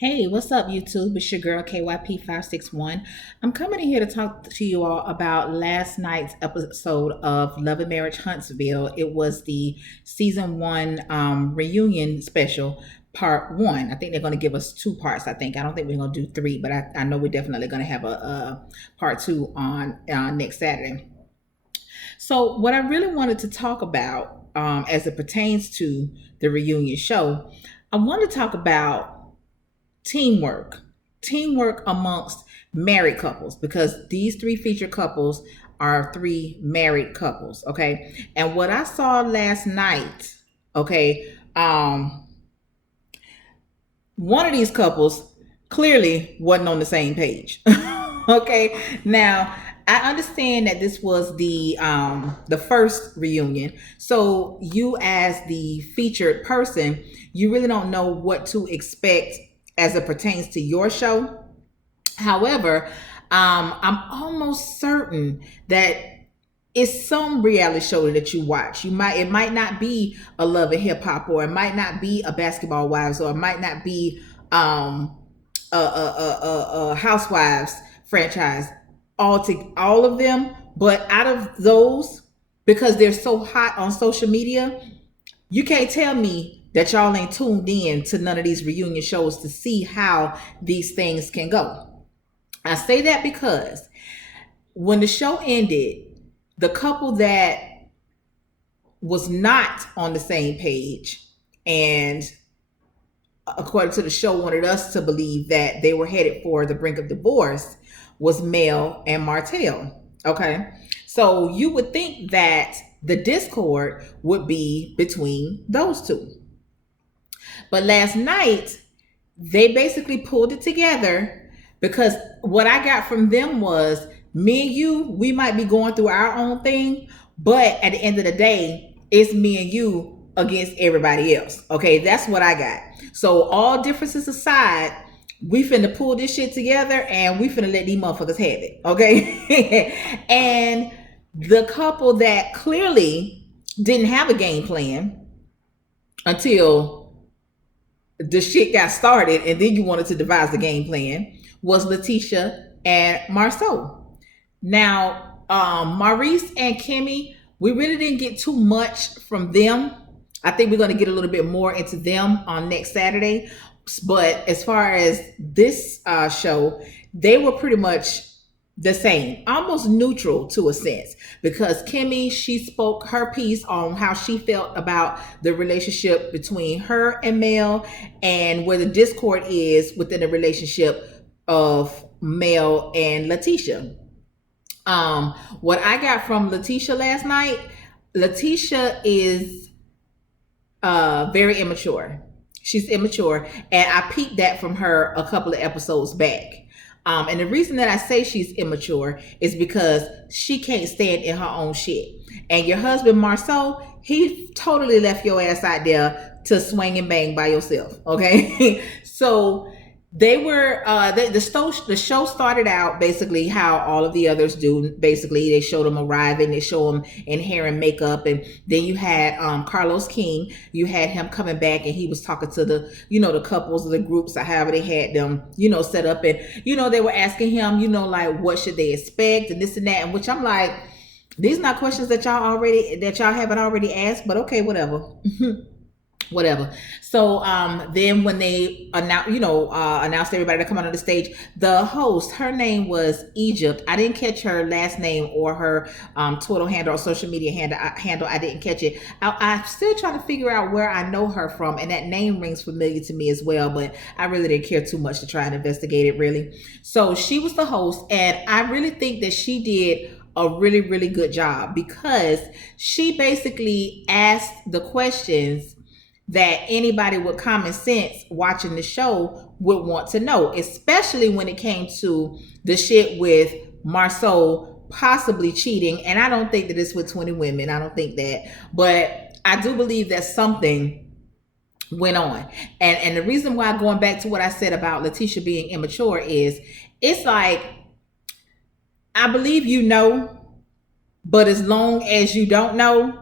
Hey, what's up, YouTube? It's your girl KYP561. I'm coming in here to talk to you all about last night's episode of Love and Marriage Huntsville. It was the season one reunion special, part one. I think they're going to give us two parts. I don't think we're going to do three, but I know we're definitely going to have a part two on next Saturday. So, what I really wanted to talk about as it pertains to the reunion show, I want to talk about teamwork amongst married couples, because these three featured couples are three married couples. Okay, and what I saw last night, okay, one of these couples clearly wasn't on the same page. Okay, now I understand that this was the first reunion, so you as the featured person, you really don't know what to expect as it pertains to your show. However, I'm almost certain that it's some reality show that you watch. It might not be a Love and Hip Hop, or it might not be a Basketball Wives, or it might not be a Housewives franchise. All of them, but out of those, because they're so hot on social media, you can't tell me that y'all ain't tuned in to none of these reunion shows to see how these things can go. I say that because when the show ended, the couple that was not on the same page, and according to the show, wanted us to believe that they were headed for the brink of divorce, was Mel and Martell. Okay. So you would think that the discord would be between those two. But last night, they basically pulled it together, because what I got from them was, me and you, we might be going through our own thing, but at the end of the day, it's me and you against everybody else. Okay, that's what I got. So all differences aside, we finna pull this shit together and we finna let these motherfuckers have it. Okay. And the couple that clearly didn't have a game plan until the shit got started, and then you wanted to devise the game plan, was Letitia and Marceau. Now, Maurice and Kimmy, we really didn't get too much from them. I think we're going to get a little bit more into them on next Saturday. But as far as this show, they were pretty much the same, almost neutral to a sense, because Kimmy, she spoke her piece on how she felt about the relationship between her and Mel, and where the discord is within the relationship of Mel and Letitia. What I got from Letitia last night, Letitia is very immature. She's immature, and I peeped that from her a couple of episodes back. And the reason that I say she's immature is because she can't stand in her own shit. And your husband, Marceau, he totally left your ass out there to swing and bang by yourself. Okay. So they were the show started out basically how all of the others do. Basically, they showed them arriving, they show them in hair and makeup, and then you had Carlos King. You had him coming back, and he was talking to the couples of the groups, or however they had them set up, and they were asking him like what should they expect and this and that, and which I'm like, these are not questions that y'all haven't already asked, but okay, whatever. Whatever. So then when they announced everybody to come on the stage, the host, her name was Egypt. I didn't catch her last name or her Twitter handle or social media handle. I didn't catch it. I'm still trying to figure out where I know her from, and that name rings familiar to me as well, but I really didn't care too much to try and investigate it, really. So she was the host, and I really think that she did a really, really good job, because she basically asked the questions that anybody with common sense watching the show would want to know, especially when it came to the shit with Marceau possibly cheating. And I don't think that it's with 20 women. I don't think that. But I do believe that something went on. And the reason why, going back to what I said about Letitia being immature, is it's like, I believe but as long as you don't know,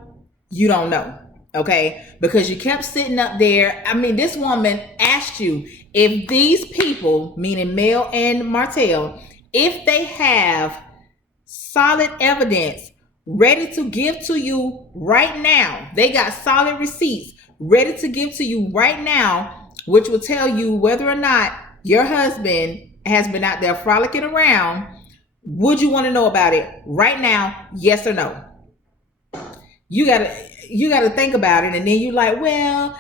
you don't know. Okay, because you kept sitting up there. I mean, this woman asked you if these people, meaning Mel and Martell, if they have solid evidence ready to give to you right now. They got solid receipts ready to give to you right now, which will tell you whether or not your husband has been out there frolicking around. Would you want to know about it right now? Yes or no? You gotta think about it, and then you like, well,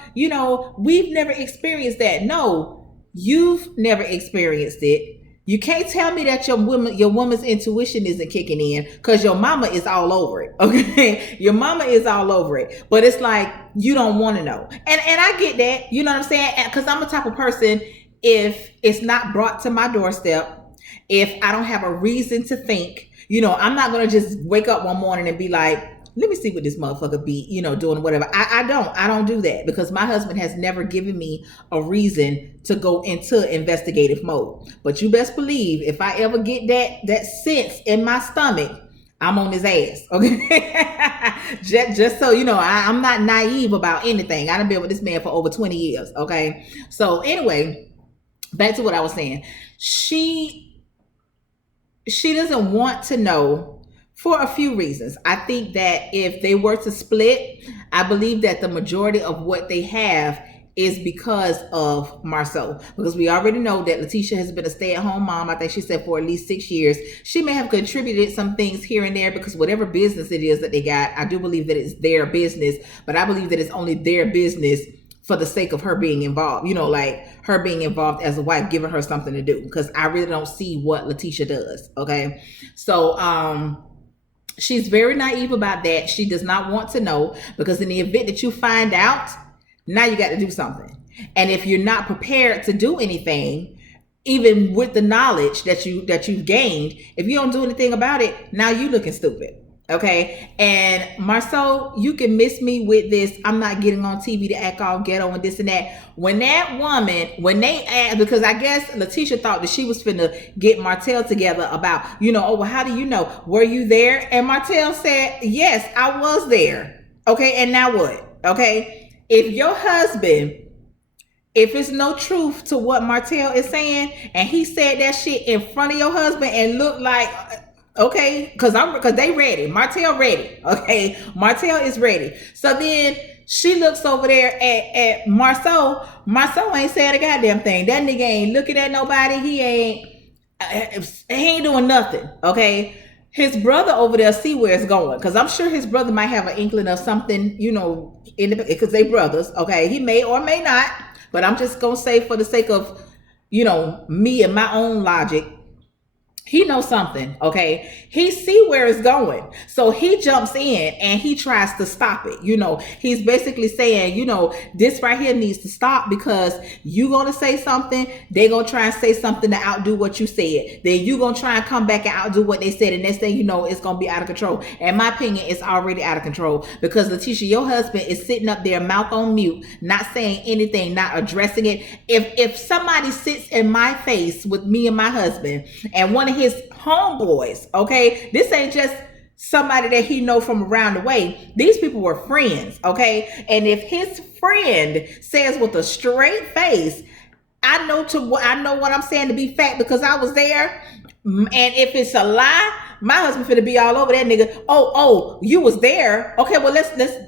we've never experienced that. No, you've never experienced it. You can't tell me that your woman's intuition isn't kicking in, because your mama is all over it. Okay, your mama is all over it, but it's like you don't want to know, and I get that. You know what I'm saying? Because I'm the type of person, if it's not brought to my doorstep, if I don't have a reason to think, I'm not gonna just wake up one morning and be like, let me see what this motherfucker be, doing whatever. I don't do that, because my husband has never given me a reason to go into investigative mode. But you best believe, if I ever get that sense in my stomach, I'm on his ass. Okay. just so you know, I'm not naive about anything. I done been with this man for over 20 years. Okay. So anyway, back to what I was saying. She doesn't want to know, for a few reasons. I think that if they were to split, I believe that the majority of what they have is because of Marceau. Because we already know that Letitia has been a stay-at-home mom, I think she said, for at least 6 years. She may have contributed some things here and there, because whatever business it is that they got, I do believe that it's their business, but I believe that it's only their business for the sake of her being involved, like her being involved as a wife, giving her something to do, because I really don't see what Letitia does. Okay. So, she's very naive about that. She does not want to know, because in the event that you find out, now you got to do something. And if you're not prepared to do anything, even with the knowledge that you've gained, if you don't do anything about it, now you looking stupid. Okay. And Marceau, you can miss me with this, I'm not getting on TV to act all ghetto and this and that. When they asked, because I guess Letitia thought that she was finna get Martell together about, oh, well, how do you know? Were you there? And Martell said, yes, I was there. Okay. And now what? Okay. If your husband, if it's no truth to what Martell is saying, and he said that shit in front of your husband and looked like, okay, because they ready. Martell ready. Okay, Martell is ready. So then she looks over there at Marceau. Marceau ain't saying a goddamn thing. That nigga ain't looking at nobody. He ain't doing nothing. Okay. His brother over there see where it's going, because I'm sure his brother might have an inkling of something, because they brothers. Okay, he may or may not, but I'm just gonna say, for the sake of me and my own logic, he knows something. Okay, he see where it's going, so he jumps in and he tries to stop it. He's basically saying, this right here needs to stop, because you gonna say something, they gonna try and say something to outdo what you said, then you gonna try and come back and outdo what they said, and next thing you know, it's gonna be out of control. In my opinion, it's already out of control, because Letitia, your husband is sitting up there mouth on mute, not saying anything, not addressing it. If somebody sits in my face with me and my husband, and one of his homeboys, okay, this ain't just somebody that he know from around the way, these people were friends. Okay, and if his friend says with a straight face, I know what I'm saying to be fact, because I was there, and if it's a lie, my husband finna be all over that nigga. Oh, you was there. Okay, well,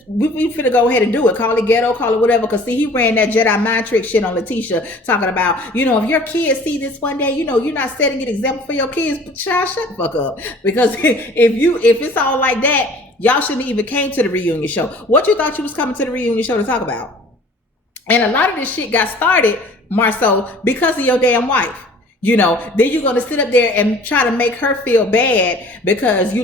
we finna go ahead and do it. Call it ghetto, call it whatever. Because see, he ran that Jedi mind trick shit on Letitia, talking about, if your kids see this one day, you're not setting an example for your kids. But child, shut the fuck up. Because if it's all like that, y'all shouldn't even came to the reunion show. What you thought you was coming to the reunion show to talk about? And a lot of this shit got started, Marceau, because of your damn wife. Then you're going to sit up there and try to make her feel bad because,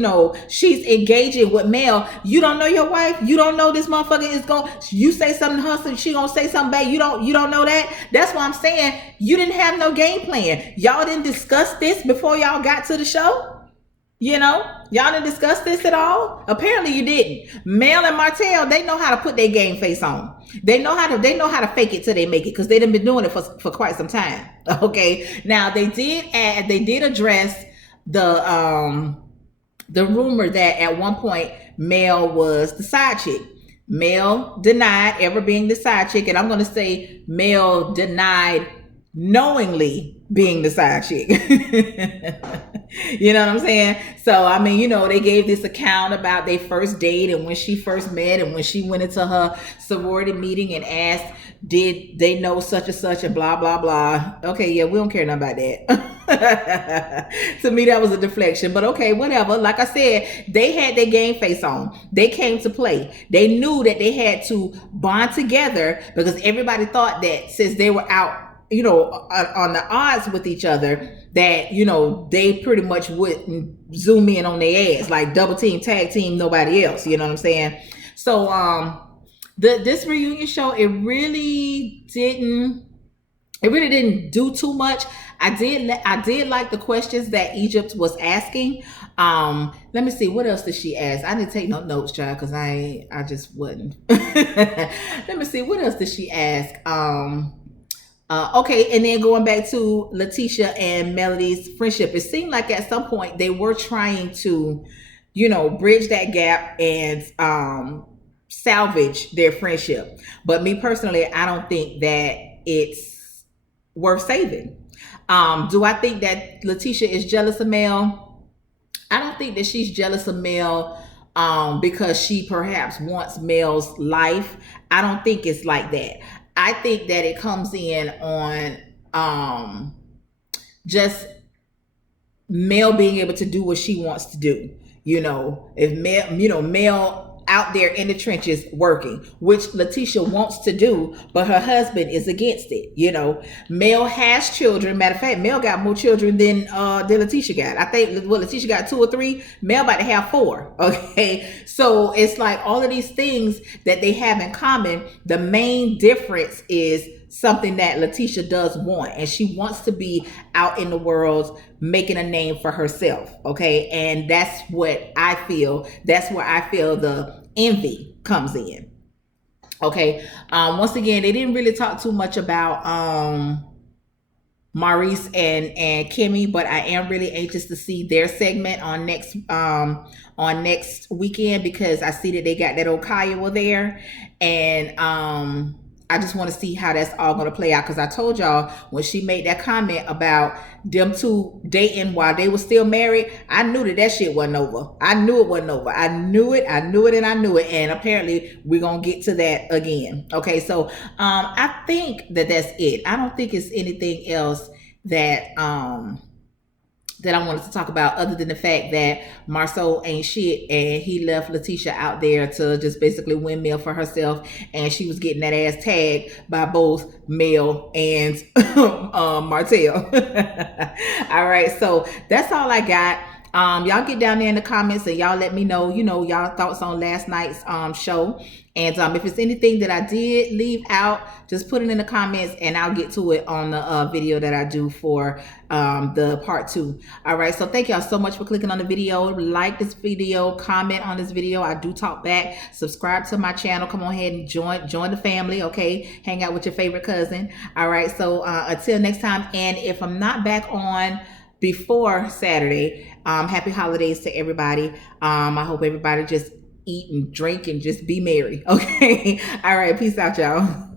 she's engaging with Mel. You don't know your wife. You don't know this motherfucker is going, you say something to her, so she going to say something bad. You don't know that. That's why I'm saying you didn't have no game plan. Y'all didn't discuss this before y'all got to the show. Y'all didn't discuss this at all. Apparently you didn't. Mel and Martell, they know how to put their game face on. They know how to fake it till they make it, because they done been doing it for quite some time. Okay. Now they did address the rumor that at one point Mel was the side chick. Mel denied ever being the side chick, and I'm going to say Mel denied knowingly being the side chick. You know what I'm saying? So, I mean, they gave this account about their first date and when she first met and when she went into her sorority meeting and asked, did they know such and such and blah, blah, blah. Okay, yeah, we don't care nothing about that. To me, that was a deflection, but okay, whatever. Like I said, they had their game face on. They came to play. They knew that they had to bond together because everybody thought that since they were out, on the odds with each other, that, they pretty much would zoom in on their ass, like double team, tag team, nobody else. You know what I'm saying? So, this reunion show, it really didn't do too much. I did like the questions that Egypt was asking. Let me see, what else did she ask? I didn't take no notes, child, because I just wouldn't. Let me see, what else did she ask? Okay, and then going back to Letitia and Melody's friendship, it seemed like at some point they were trying to, bridge that gap and salvage their friendship. But me personally, I don't think that it's worth saving. Do I think that Letitia is jealous of Mel? I don't think that she's jealous of Mel because she perhaps wants Mel's life. I don't think it's like that. I think that it comes in on just Mel being able to do what she wants to do. If Mel out there in the trenches working, which Letitia wants to do, but her husband is against it. Mel has children. Matter of fact, Mel got more children than Letitia got. I think Letitia got 2 or 3. Mel about to have 4. Okay, so it's like all of these things that they have in common. The main difference is something that Letitia does want, and she wants to be out in the world making a name for herself. Okay, and that's what I feel. That's where I feel the envy comes in. Okay, once again, they didn't really talk too much about Maurice and Kimmy, but I am really anxious to see their segment on next weekend, because I see that they got that old Kiowa there, and I just want to see how that's all going to play out, because I told y'all when she made that comment about them two dating while they were still married, I knew that shit wasn't over. I knew it wasn't over. I knew it, and I knew it. And apparently we're going to get to that again. Okay, so I think that that's it. I don't think it's anything else that I wanted to talk about, other than the fact that Marceau ain't shit and he left Letitia out there to just basically windmill for herself, and she was getting that ass tagged by both Mel and Martell. All right, so that's all I got. Y'all get down there in the comments and y'all let me know, y'all thoughts on last night's show. And if it's anything that I did leave out, just put it in the comments and I'll get to it on the video that I do for the part 2. All right, so thank y'all so much for clicking on the video. Like this video, comment on this video. I do talk back. Subscribe to my channel. Come on ahead and join the family, okay? Hang out with your favorite cousin. All right, so until next time, and if I'm not back on before Saturday, happy holidays to everybody. I hope everybody just eat and drink and just be merry. Okay. All right. Peace out, y'all.